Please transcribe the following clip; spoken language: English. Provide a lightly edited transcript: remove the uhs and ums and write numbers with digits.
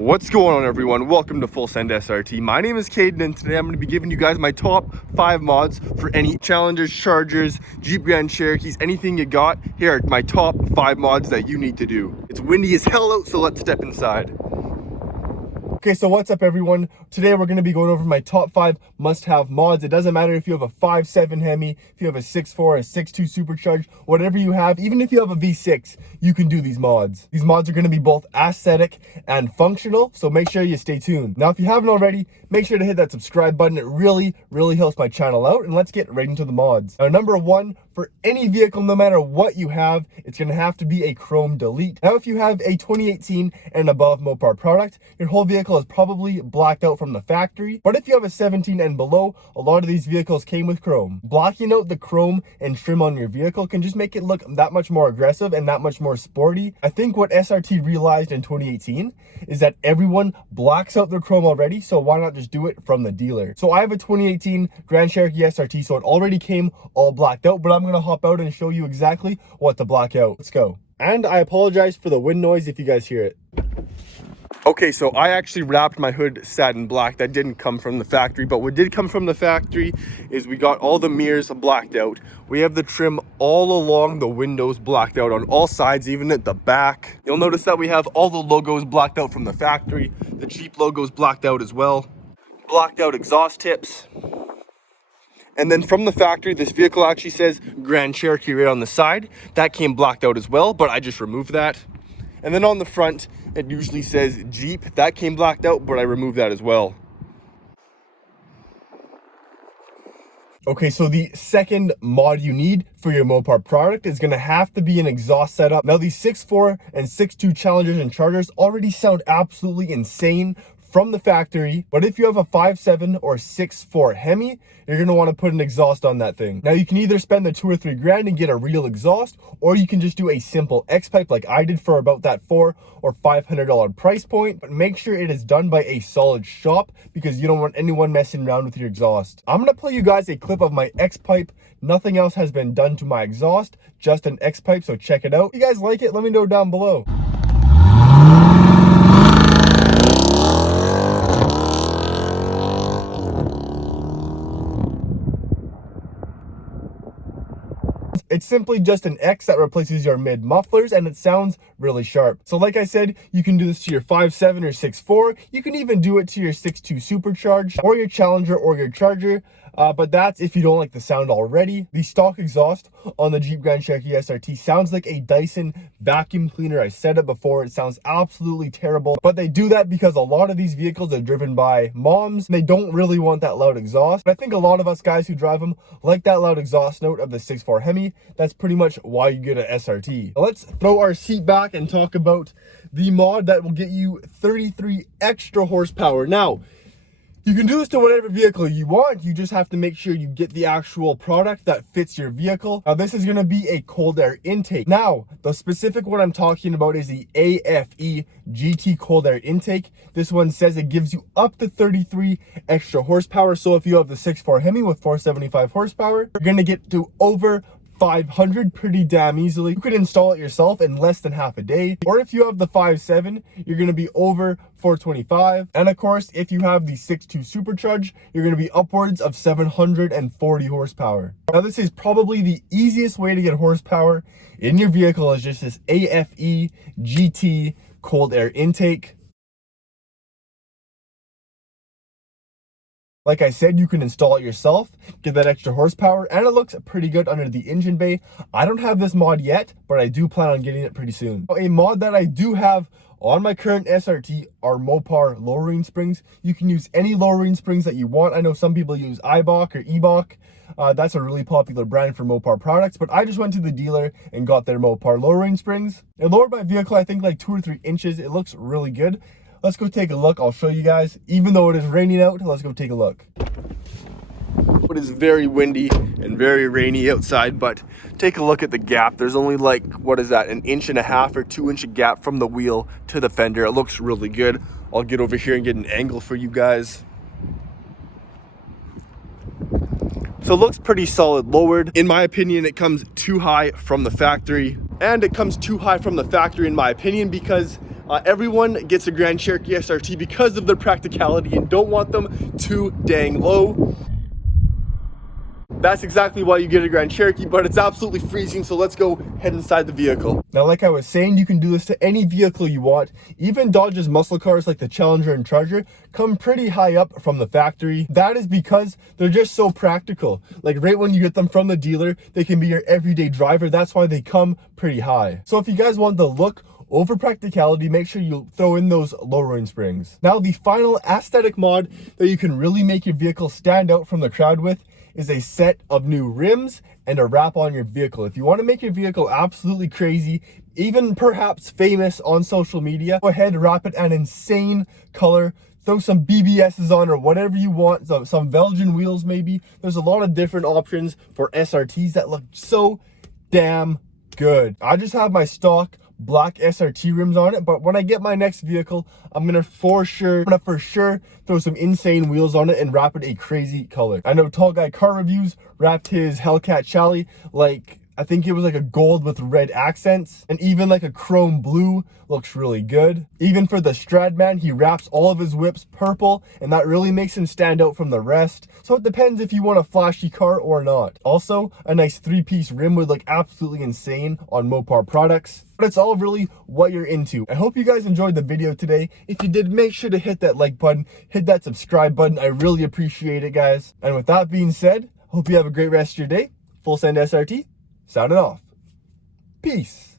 What's going on, everyone? Welcome to Full Send SRT. My name is Caden, and today I'm going to be giving you guys my top 5 mods for any Challengers, Chargers, Jeep Grand Cherokees, anything you got. Here are my top 5 mods that you need to do. It's windy as hell out, so let's step inside. Okay, so what's up, everyone? Today we're going to be going over my top 5 must-have mods. It doesn't matter if you have a 5.7 Hemi, if you have a 6.4, a 6.2 supercharged, whatever you have, even if you have a V6, you can do these mods. These mods are going to be both aesthetic and functional, so make sure you stay tuned. Now, if you haven't already, make sure to hit that subscribe button. It really helps my channel out, and let's get right into the mods. Now, number 1, for any vehicle, no matter what you have, it's going to have to be a chrome delete. Now, if you have a 2018 and above Mopar product, your whole vehicle is probably blacked out from the factory. But if you have a 17 and below, a lot of these vehicles came with chrome. Blocking out the chrome and trim on your vehicle can just make it look that much more aggressive and that much more sporty. I think what SRT realized in 2018 is that everyone blacks out their chrome already, so why not just do it from the dealer? So I have a 2018 Grand Cherokee SRT, so it already came all blacked out, but I'm gonna hop out and show you exactly what to black out. Let's go. And I apologize for the wind noise if you guys hear it. Okay, so I actually wrapped my hood satin black. That didn't come from the factory, but what did come from the factory is we got all the mirrors blacked out. We have the trim all along the windows blacked out on all sides, even at the back. You'll notice that we have all the logos blacked out from the factory. The Jeep logo's blacked out as well. Blacked out exhaust tips. And then from the factory, this vehicle actually says Grand Cherokee right on the side. That came blacked out as well, but I just removed that. And then on the front, it usually says Jeep. That came blacked out, but I removed that as well. Okay, so the second mod you need for your Mopar product is going to have to be an exhaust setup. Now, these 6.4 and 6.2 Challengers and Chargers already sound absolutely insane from the factory, but if you have a 5.7 or 6.4 Hemi, you're going to want to put an exhaust on that thing. Now, you can either spend the $2 or $3 grand and get a real exhaust, or you can just do a simple X-pipe like I did for about that $400 or $500 price point, but make sure it is done by a solid shop because you don't want anyone messing around with your exhaust. I'm going to play you guys a clip of my X-pipe. Nothing else has been done to my exhaust, just an X-pipe, so check it out. If you guys like it, let me know down below. It's simply just an X that replaces your mid mufflers, and it sounds really sharp. So like I said, you can do this to your 5.7 or 6.4. You can even do it to your 6.2 supercharged or your Challenger or your Charger. But that's if you don't like the sound already. The stock exhaust on the Jeep Grand Cherokee SRT sounds like a Dyson vacuum cleaner. I said it before, it sounds absolutely terrible. But they do that because a lot of these vehicles are driven by moms. And they don't really want that loud exhaust. But I think a lot of us guys who drive them like that loud exhaust note of the 6.4 Hemi. That's pretty much why you get an SRT. Now let's throw our seat back and talk about the mod that will get you 33 extra horsepower. Now, you can do this to whatever vehicle you want. You just have to make sure you get the actual product that fits your vehicle. Now, this is going to be a cold air intake. Now, the specific one I'm talking about is the AFE GT cold air intake. This one says it gives you up to 33 extra horsepower. So if you have the 6.4 Hemi with 475 horsepower, you're going to get to over 500 pretty damn easily. You could install it yourself in less than half a day. Or if you have the 5.7, you're going to be over 425. And of course, if you have the 6.2 supercharged, you're going to be upwards of 740 horsepower. Now, this is probably the easiest way to get horsepower in your vehicle, is just this AFE GT cold air intake. Like I said, you can install it yourself, get that extra horsepower, and it looks pretty good under the engine bay. I don't have this mod yet, but I do plan on getting it pretty soon. A mod that I do have on my current SRT are Mopar lowering springs. You can use any lowering springs that you want. I know some people use Eibach or Ebach. That's a really popular brand for Mopar products, but I just went to the dealer and got their Mopar lowering springs. It lowered my vehicle, I think, like 2 or 3 inches. It looks really good. Let's go take a look. I'll show you guys. Even though it is raining out, let's go take a look. It is very windy and very rainy outside, but take a look at the gap. There's only like, what is that, an 1.5 or 2 inch gap from the wheel to the fender. It looks really good. I'll get over here and get an angle for you guys. So it looks pretty solid lowered. In my opinion, it comes too high from the factory. And it comes too high from the factory in my opinion because Everyone gets a Grand Cherokee SRT because of their practicality and don't want them too dang low. That's exactly why you get a Grand Cherokee, but it's absolutely freezing, so let's go head inside the vehicle. Now, like I was saying, you can do this to any vehicle you want. Even Dodge's muscle cars like the Challenger and Charger come pretty high up from the factory. That is because they're just so practical. Like right when you get them from the dealer, they can be your everyday driver. That's why they come pretty high. So if you guys want the look over practicality, make sure you throw in those lowering springs. Now, the final aesthetic mod that you can really make your vehicle stand out from the crowd with is a set of new rims and a wrap on your vehicle. If you want to make your vehicle absolutely crazy, even perhaps famous on social media, go ahead and wrap it an insane color. Throw some BBSs on or whatever you want, some Belgian wheels maybe. There's a lot of different options for SRTs that look so damn good. I just have my stock black SRT rims on it, but when I get my next vehicle, I'm gonna for sure throw some insane wheels on it and wrap it a crazy color. I know Tall Guy Car Reviews wrapped his Hellcat Chalet like, I think it was like a gold with red accents, and even like a chrome blue looks really good. Even for the Stradman, he wraps all of his whips purple, and that really makes him stand out from the rest. So it depends if you want a flashy car or not. Also, a nice 3-piece rim would look absolutely insane on Mopar products. But it's all really what you're into. I hope you guys enjoyed the video today. If you did, make sure to hit that like button, hit that subscribe button. I really appreciate it, guys. And with that being said, hope you have a great rest of your day. Full Send SRT, signing off. Peace.